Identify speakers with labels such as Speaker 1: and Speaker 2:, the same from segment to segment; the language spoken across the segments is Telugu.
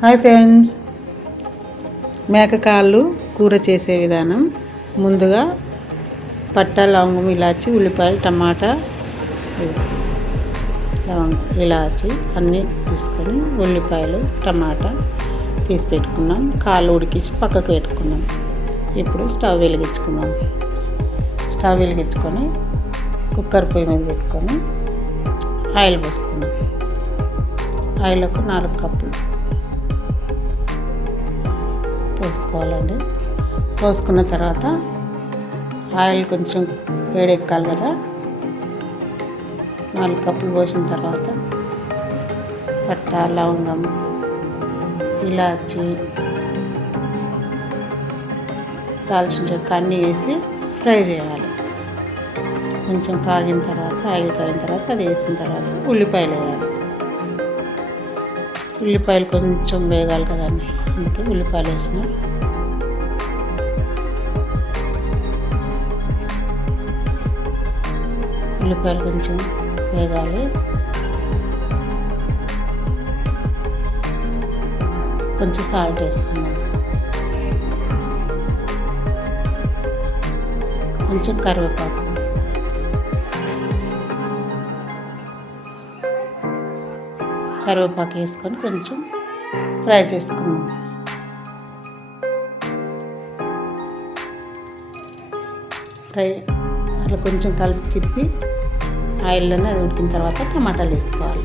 Speaker 1: Hi friends. మేకకాళ్ళు కూర చేసే విధానం. ముందుగా పట్ట లవంగం ఇలాచి ఉల్లిపాయలు టమాటా లవంగం ఇలాచి అన్నీ తీసుకొని ఉల్లిపాయలు టమాటా తీసి పెట్టుకున్నాం. కాళ్ళు ఉడికించి పక్కకు పెట్టుకున్నాం. ఇప్పుడు స్టవ్ వెలిగించుకుందాం. స్టవ్ వెలిగించుకొని కుక్కర్ పొయ్యి మీద పెట్టుకొని ఆయిల్ పోసుకుందాం. ఆయిల్ ఒక నాలుగు కప్పులు పోసుకోవాలండి పోసుకున్న తర్వాత ఆయిల్ కొంచెం వేడెక్కాలి కదా. నాలుగు కప్పులు పోసిన తర్వాత పట్ట లవంగం ఇలాచి దాల్చిన చెక్క అన్నీ వేసి ఫ్రై చేయాలి. కొంచెం కాగిన తర్వాత ఆయిల్ కాగిన తర్వాత అది వేసిన తర్వాత ఉల్లిపాయలు వేయాలి. ఉల్లిపాయలు కొంచెం వేగాలి కదండి. అందుకే ఉల్లిపాయలు వేసిన. ఉల్లిపాయలు కొంచెం వేగాలి. కొంచెం సాల్ట్ వేసుకున్నాం కొంచెం కరివేపాకు. కరివేపాకు వేసుకొని కొంచెం ఫ్రై చేసుకుందాం. ఫ్రై అలా కొంచెం కలిపి తిప్పి ఆయిల్లోనే అది ఉడికిన తర్వాత టమాటాలు వేసుకోవాలి.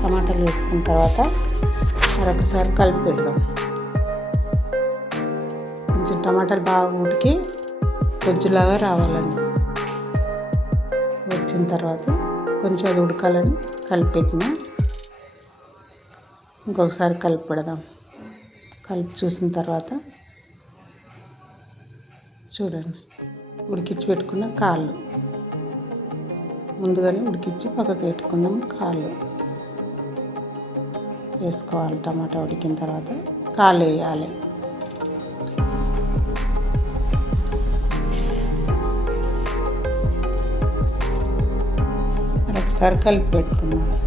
Speaker 1: టమాటాలు వేసుకున్న తర్వాత మరొకసారి కలిపి పెడదాం. కొంచెం టమాటాలు బాగా ఉడికి కొజ్జులాగా రావాలండి. వచ్చిన తర్వాత కొంచెం అది ఉడకాలని కలిపి ఇంకొకసారి కలిపి పెడదాం. కలిపి చూసిన తర్వాత చూడండి ఉడికించి పెట్టుకున్న కాళ్ళు. ముందుగానే ఉడికించి పక్కకు పెట్టుకున్నాం కాళ్ళు. వేసుకోవాలి టమాటా ఉడికిన తర్వాత కాళ్ళు వేయాలి. మరొకసారి కలిపి పెట్టుకున్నాం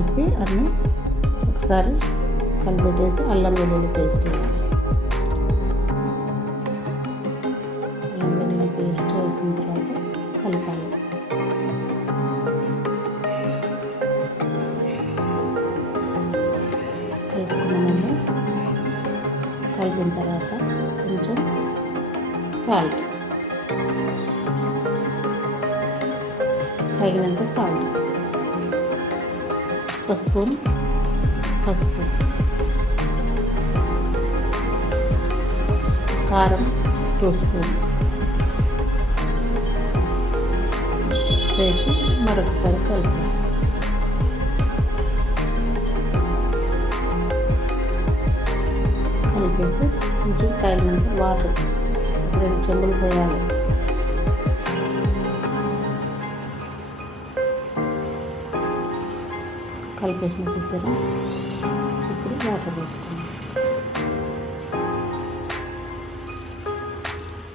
Speaker 1: కలిపి అన్నీ ఒకసారి కలిపెట్టేసి అల్లం వెల్లుల్లి పేస్ట్ వేయాలి. అల్లం వెల్లుల్లి పేస్ట్ వేసిన తర్వాత కలపాలి. కలుపుకున్నాము. కలిపిన తర్వాత కొంచెం సాల్ట్. తగినంత సాల్ట్. ఒక స్పూన్ పసుపు. కారం టూ స్పూన్. వేసి మరొకసారి కలుపు కలిపేసి కొంచెం తగినంత వాటర్ రెండు చెంబులు పోయాలి. కలిపేసిన చూసారా? ఇప్పుడు వాటర్ వేసుకుందాం.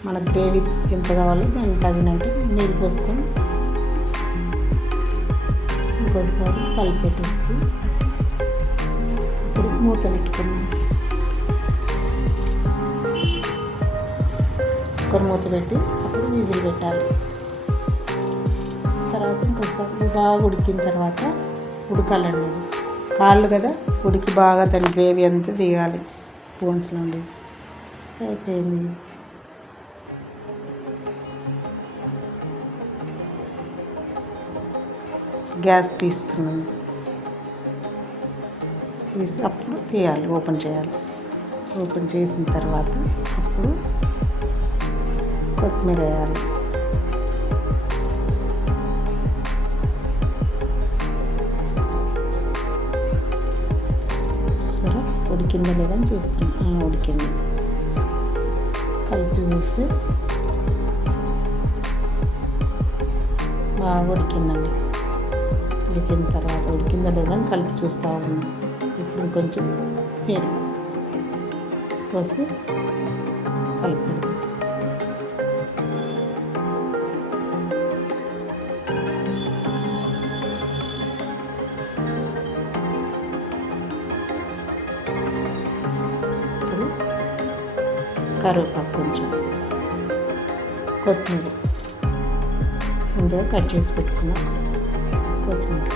Speaker 1: మన గ్రేవీ ఎంత కావాలో దానికి తగినట్టు నీళ్ళు పోసుకొని ఇంకొకసారి కలిపెట్టేసి ఇప్పుడు మూత పెట్టుకుందాం. కుక్కర్ మూత పెట్టి అప్పుడు విజిల్ పెట్టాలి. తర్వాత ఇంకొకసారి బాగా ఉడికిన తర్వాత ఉడకాలండి. కాళ్ళు కదా ఉడికి బాగా దాని గ్రేవీ అంతా దిగాలి బోన్స్ నుండి. అయిపోయింది. గ్యాస్ తీస్తున్నాం తీసి అప్పుడు తీయాలి ఓపెన్ చేయాలి. ఓపెన్ చేసిన తర్వాత అప్పుడు కొత్తిమీర వేయాలి. ఉడికిందా లేదని చూస్తున్నా. ఉడికింది కలిపి చూసి. బాగా ఉడికిందండి ఉడికిన తర్వాత ఉడికిందా లేదా కలిపి చూస్తూ ఉన్నాం. ఇప్పుడు కొంచెం నీళ్ళు పోసి కలిపెడదాం కరివేపాకు కొంచెం. కొత్తిమీర. ముందుగా కట్ చేసి పెట్టుకున్నాం. కొత్తిమీర.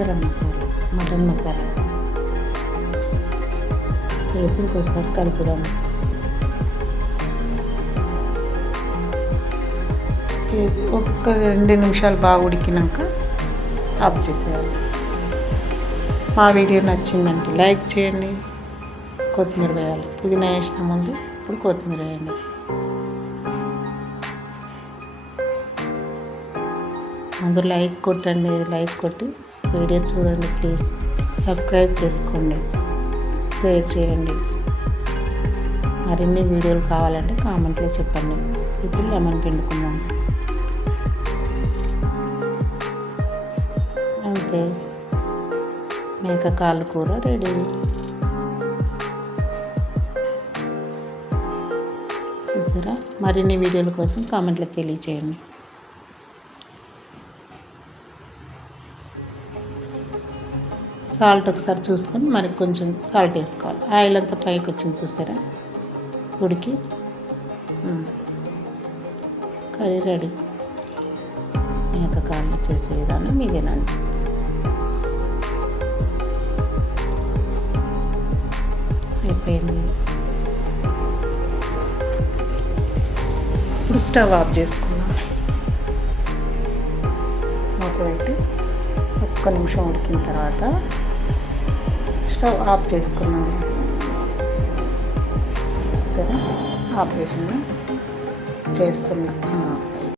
Speaker 1: గరం మసాలా మటన్ మసాలా. వేసి ఇంకోసారి కలుపుదాం. వేసి ఒక్క రెండు నిమిషాలు బాగా ఉడికినాక ఆఫ్ చేసేయాలి. మా వీడియో నచ్చిందంటే లైక్ చేయండి. కొత్తిమీర వేయాలి. పుదీనా వేసిన ముందు ఇప్పుడు కొత్తిమీర వేయండి. ముందు లైక్ కొట్టండి లైక్ కొట్టి వీడియో చూడండి ప్లీజ్. సబ్స్క్రైబ్ చేసుకోండి. షేర్ చేయండి. మరిన్ని వీడియోలు కావాలంటే కామెంట్లో చెప్పండి. ఇప్పుడు లెమన్ పిండుకుందాం. అంతే. మేక కాళ్ళు కూర రెడీ. చూసారా? మరిన్ని వీడియోల కోసం కామెంట్లో తెలియచేయండి. సాల్ట్ ఒకసారి చూసుకొని మరి కొంచెం సాల్ట్ వేసుకోవాలి. ఆయిల్ అంతా పైకి వచ్చింది చూసారా? ఉడికి కర్రీ రెడీ. మేక కాళ్ళు చేసే విధానం ఇదేనండి. స్టవ్ ఆఫ్ చేసుకుందాం మూత పెట్టి ఒక్క నిమిషం ఉడికిన తర్వాత స్టవ్ ఆఫ్ చేసుకున్నాను సరే ఆఫ్ చేసిన. చేస్తున్నా.